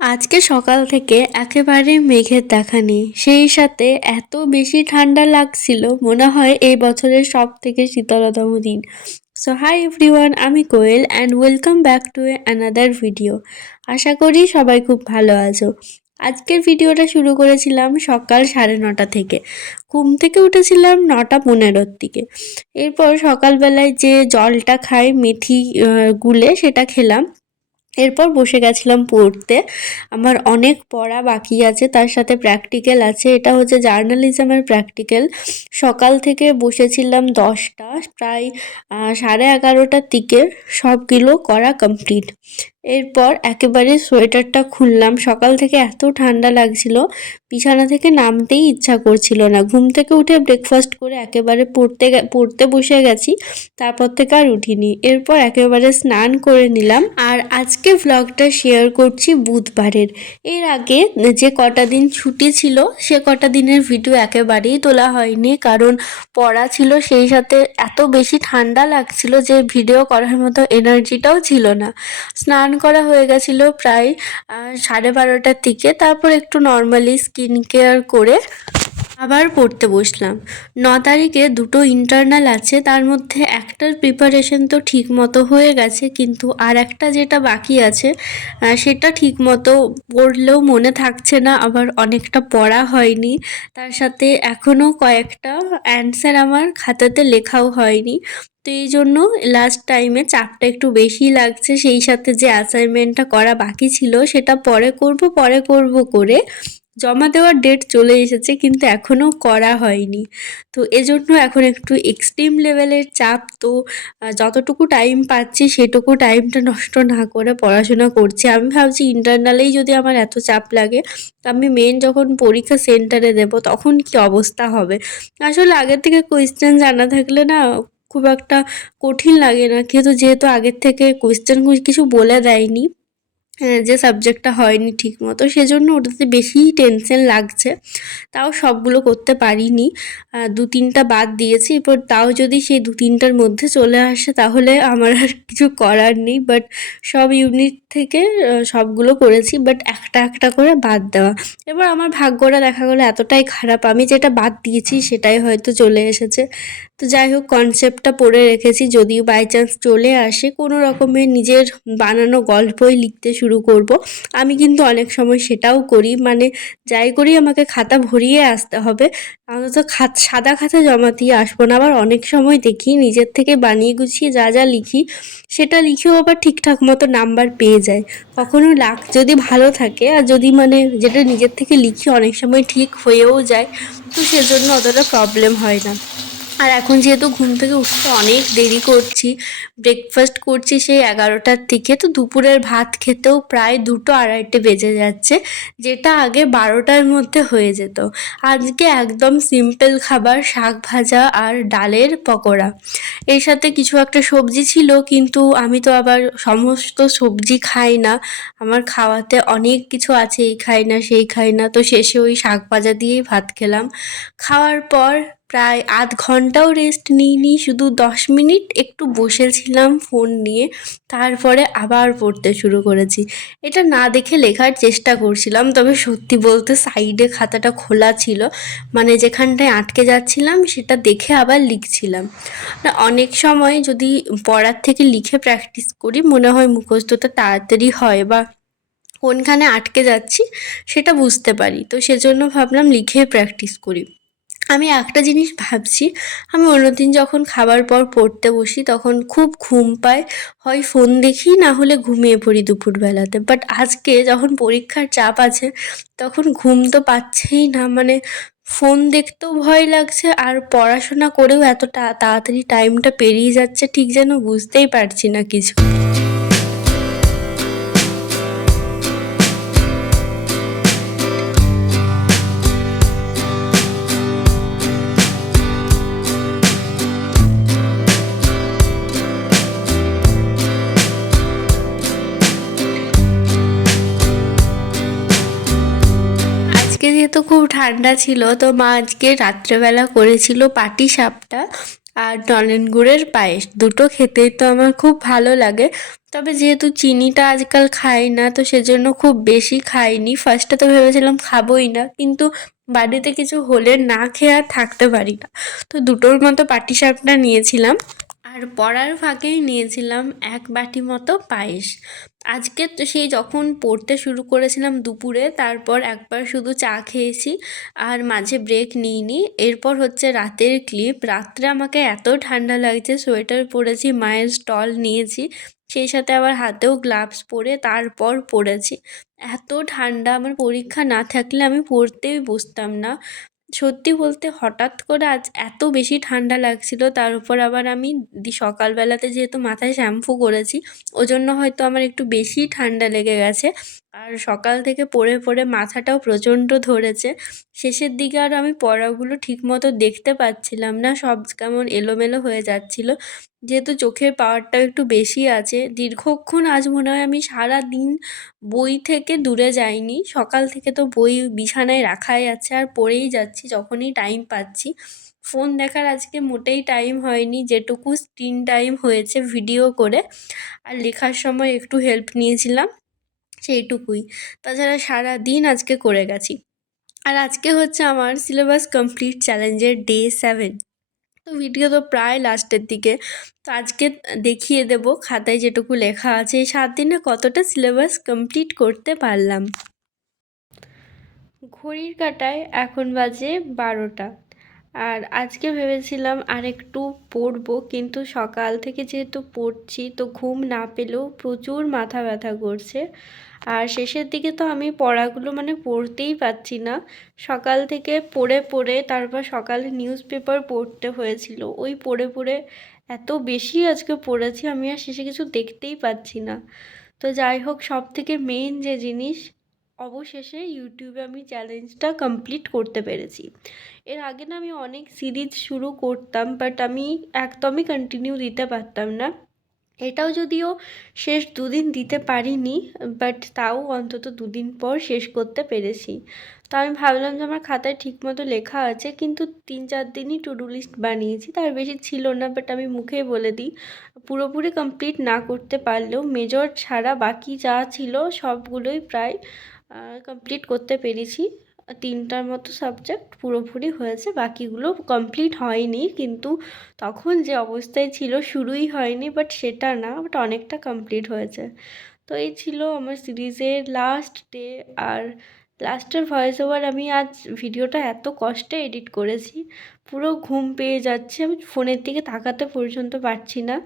আজকে সকাল থেকে একেবারে মেঘের দেখা নেই, সেই সাথে এত বেশি ঠান্ডা লাগছিল, মনে হয় এই বছরের সব থেকে শীতলতম দিন। সো হাই এভরিওয়ান, আমি Koel and welcome back to another video. আশা করি সবাই খুব ভালো আছো। আজকের ভিডিওটা শুরু করেছিলাম সকাল 9:30 থেকে। ঘুম থেকে উঠেছিলাম 9:15-র দিকে। এরপর সকালবেলায় যে জলটা খাই মেথি গুলে, সেটা খেলাম। এরপর বসে গেছিলাম পড়তে। আমার অনেক পড়া বাকি আছে, তার সাথে প্র্যাকটিক্যাল আছে। এটা হচ্ছে জার্নালিজমের প্র্যাকটিক্যাল। সকাল থেকে বসেছিলাম 10টা, প্রায় 11:30টার দিকে সবগুলো করা কমপ্লিট। এরপর একেবারে সোয়েটারটা খুললাম। সকাল থেকে এত ঠান্ডা লাগছিল, বিছানা থেকে নামতেই ইচ্ছা করছিল না। ঘুম থেকে উঠে ব্রেকফাস্ট করে একেবারে পড়তে বসে গেছি, তারপর থেকে আর উঠিনি। এরপর একেবারে স্নান করে নিলাম। আর আজকে ভ্লগটা শেয়ার করছি বুধবারের। এর আগে যে কটা দিন ছুটি ছিল, সে কটা দিনের ভিডিও একেবারেই তোলা হয়নি, কারণ পড়া ছিল, সেই সাথে এত বেশি ঠান্ডা লাগছিল যে ভিডিও করার মতো এনার্জিটাও ছিল না। স্নান করা হয়ে গেছিল প্রায় 12:30টার দিকে। তারপর একটু নর্মালি স্কিন কেয়ার করে আবার পড়তে বসলাম। 9 তারিখে দুটো ইন্টারনাল আছে, তার মধ্যে একটার প্রিপারেশন তো ঠিক মতো হয়ে গেছে, কিন্তু আর একটা যেটা বাকি আছে সেটা ঠিক মতো পড়লেও মনে থাকছে না, আবার অনেকটা পড়া হয়নি। তার সাথে এখনও কয়েকটা অ্যান্সার আমার খাতাতে লেখাও হয়নি। তো এই জন্য লাস্ট টাইমে চাপটা একটু বেশি লাগছে। সেই সাথে যে অ্যাসাইনমেন্টটা করা বাকি ছিল, সেটা পরে করব করে জমা দেওয়ার ডেট চলে এসেছে, কিন্তু এখনও করা হয়নি। তো এজন্য এখন একটু এক্সট্রিম লেভেলের চাপ। তো যতটুকু টাইম পাচ্ছি সেটুকু টাইমটা নষ্ট না করে পড়াশোনা করছি। আমি ভাবছি ইন্টারনালেই যদি আমার এত চাপ লাগে, তো আমি মেন যখন পরীক্ষা সেন্টারে দেব তখন কি অবস্থা হবে। আসলে আগের থেকে কোয়েশ্চেন জানা থাকলে না খুব একটা কঠিন লাগে না, কিন্তু যেহেতু আগের থেকে কোয়েশ্চেন কিছু বলে দেয়নি, যে সাবজেক্টটা হয়নি ঠিক মতো, সেজন্য ওটাতে বেশিই টেনশন লাগছে। তাও সবগুলো করতে পারিনি, 2-3টা বাদ দিয়েছি। এরপর তাও যদি সেই 2-3টার মধ্যে চলে আসে তাহলে আমার আর কিছু করার নেই। বাট সব ইউনিট থেকে সবগুলো করেছি, বাট একটা একটা করে বাদ দেওয়া। এবার আমার ভাগ্যটা দেখা গেলো এতটাই খারাপ, আমি যেটা বাদ দিয়েছি সেটাই হয়তো চলে এসেছে। তো যাই হোক, কনসেপ্টটা পড়ে রেখেছি, যদিও বাই চান্স চলে আসে কোনো রকমের নিজের বানানো গল্পই লিখতে শুরু করব। আমি কিন্তু অনেক সময় সেটাও করি, মানে যাই করি আমাকে খাতা ভরিয়ে আসতে হবে, অন্তত সাদা খাতা জমাতেই আসবো না। আবার অনেক সময় দেখি নিজের থেকে বানিয়ে গুছিয়ে যা যা লিখি, সেটা লিখেও আবার ঠিকঠাক মতো নাম্বার পেয়ে যায়। কখনো লাক যদি ভালো থাকে, আর যদি মানে যেটা নিজের থেকে লিখি অনেক সময় ঠিক হয়েও যায়, তো সেজন্য অতটা প্রবলেম হয় না। আর এখন যেহেতু ঘুম থেকে উঠতে অনেক দেরি করছি, ব্রেকফাস্ট করছি সেই 11টার থেকে, তো দুপুরের ভাত খেতেও প্রায় 2-2:30 বেজে যাচ্ছে, যেটা আগে 12টার মধ্যে হয়ে যেত। আজকে একদম সিম্পল খাবার, শাক ভাজা আর ডালের পকোড়া। এর সাথে কিছু একটা সবজি ছিল, কিন্তু আমি তো আবার সমস্ত সবজি খাই না। আমার খাওয়াতে অনেক কিছু আছে, এই খাই না সেই খাই না, তো শেষে ওই শাক ভাজা দিয়েই ভাত খেলাম। খাওয়ার পর প্রায় আধ ঘন্টাও রেস্ট নিইনি, শুধু 10 মিনিট একটু বসেছিলাম ফোন নিয়ে, তারপরে আবার পড়তে শুরু করেছি। এটা না দেখে লেখার চেষ্টা করছিলাম, তবে সত্যি বলতে সাইডে খাতাটা খোলা ছিল, মানে যেখানটায় আটকে যাচ্ছিলাম সেটা দেখে আবার লিখছিলাম। অনেক সময় যদি পড়ার থেকে লিখে প্র্যাকটিস করি, মনে হয় মুখস্থটা তাড়াতাড়ি হয়, বা কোনখানে আটকে যাচ্ছি সেটা বুঝতে পারি। তো সেজন্য ভাবলাম লিখে প্র্যাকটিস করি। আমি একটা জিনিস ভাবছি, আমি অন্যদিন যখন খাবার পর পড়তে বসি তখন খুব ঘুম পায়, হয় ফোন দেখি না হলে ঘুমিয়ে পড়ি দুপুরবেলাতে। বাট আজকে যখন পরীক্ষার চাপ আছে তখন ঘুম তো পাচ্ছেই না, মানে ফোন দেখতেও ভয় লাগছে, আর পড়াশোনা করেও এতটা তাড়াতাড়ি টাইমটা পেরিয়ে যাচ্ছে, ঠিক যেন বুঝতেই পারছি না কিছু। আজকে যেহেতু খুব ঠান্ডা ছিল, তো মা আজকে রাত্রেবেলা করেছিল পাটিসাপটা। আর নলেন গুড়ের পায়েস, দুটো খেতেই তো আমার খুব ভালো লাগে। তবে যেহেতু চিনিটা আজকাল খাই না, তো সেজন্য খুব বেশি খাইনি। ফার্স্টে তো ভেবেছিলাম খাবোই না, কিন্তু বাড়িতে কিছু হলে না খেয়ে আর থাকতে পারি না। তো দুটোর মতো পাটিসাপটা নিয়েছিলাম, আর পড়ার ফাঁকেই নিয়েছিলাম 1 বাটি মতো পায়েস। আজকে তো সেই যখন পড়তে শুরু করেছিলাম দুপুরে, তারপর একবার শুধু চা খেয়েছি আর মাঝে ব্রেক নিইনি। এরপর হচ্ছে রাতের ক্লিপ। রাত্রে আমাকে এত ঠান্ডা লাগছে, সোয়েটার পরেছি, মায়ের স্টল নিয়েছি, সেই সাথে আবার হাতেও গ্লাভস পরে তারপর পড়েছি। এত ঠান্ডা, আমার পরীক্ষা না থাকলে আমি পড়তেই বসতাম না। সত্যি বলতে হঠাৎ করে আজ এত বেশি ঠান্ডা লাগছিল, তার উপর আবার আমি সকালবেলাতে যেহেতু মাথায় শ্যাম্পু করেছি, ওজন্য হয়তো আমার একটু বেশি ঠান্ডা লেগে গেছে। আর সকাল থেকে পড়ে পড়ে মাথাটাও প্রচণ্ড ধরেছে। শেষের দিকে আর আমি পড়াগুলো ঠিকমতো দেখতে পাচ্ছিলাম না, সব কেমন এলোমেলো হয়ে যাচ্ছিল। যেহেতু চোখের পাওয়ারটাও একটু বেশি আছে, দীর্ঘক্ষণ আজ মনে হয় আমি সারাদিন বই থেকে দূরে যাইনি। সকাল থেকে তো বই বিছানায় রাখাই আছে, আর পড়েই যাচ্ছি যখনই টাইম পাচ্ছি। ফোন দেখার আজকে মোটেই টাইম হয়নি, যেটুকু স্ক্রিন টাইম হয়েছে ভিডিও করে আর লেখার সময় একটু হেল্প নিয়েছিলাম, সেইটুকুই। তাছাড়া সারাদিন আজকে করে গেছি। আর আজকে হচ্ছে আমার সিলেবাস কমপ্লিট চ্যালেঞ্জের ডে 7। তো ভিডিও তো প্রায় লাস্টের দিকে। তো আজকে দেখিয়ে দেব খাতায় যেটুকু লেখা আছে এই 7 দিনে কতটা সিলেবাস কমপ্লিট করতে পারলাম। ঘড়ির কাঁটায় এখন বাজে 12টা। আর আজকে ভেবেছিলাম আরেকটু পড়বো, কিন্তু সকাল থেকে যেহেতু পড়ছি তো ঘুম না পেলেও প্রচুর মাথা ব্যথা করছে। আর শেষের দিকে তো আমি পড়াগুলো মানে পড়তেই পারছি না। সকাল থেকে পড়ে পড়ে তারপর সকালে নিউজ পেপার পড়তে হয়েছিল, ওই পড়ে পড়ে এত বেশি আজকে পড়েছি আমি আর শেষে কিছু দেখতেই পাচ্ছি না। তো যাই হোক, সব থেকে মেন যে জিনিস, অবশেষে ইউটিউবে আমি চ্যালেঞ্জটা কমপ্লিট করতে পেরেছি। এর আগে না আমি অনেক সিরিজ শুরু করতাম, বাট আমি একদমই কন্টিনিউ দিতে পারতাম না। এটাও যদিও শেষ 2 দিন দিতে পারিনি, বাট তাও অন্তত 2 দিন পর শেষ করতে পেরেছি। তো আমি ভাবলাম যে আমার খাতায় ঠিকমতো লেখা আছে, কিন্তু 3-4 দিনই টু ডু লিস্ট বানিয়েছি, তার বেশি ছিল না। বাট আমি মুখেই বলে দিই, পুরোপুরি কমপ্লিট না করতে পারলেও মেজর ছাড়া বাকি যা ছিল সবগুলোই প্রায় কমপ্লিট করতে পেরেছি। 3টার মতো সাবজেক্ট পুরোপুরি হয়েছে, বাকিগুলো কমপ্লিট হয়নি, কিন্তু তখন যে অবস্থায় ছিল শুরুই হয়নি, বাট সেটা না, বাট অনেকটা কমপ্লিট হয়েছে। তো এই ছিল আমার সিরিজের লাস্ট ডে। আর লাস্টের ভয়েস ওভার আমি আজ ভিডিওটা এত কষ্টে এডিট করেছি, পুরো ঘুম পেয়ে যাচ্ছে, আমি ফোনের দিকে তাকাতে পর্যন্ত পারছি না।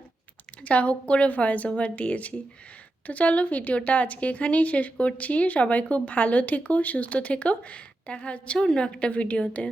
যা হোক করে ভয়েস ওভার দিয়েছি। তো চলো, ভিডিওটা আজকে এখানেই শেষ করছি। সবাই খুব ভালো থেকো, সুস্থ থেকো। দেখা হচ্ছে অন্য একটা ভিডিওতে।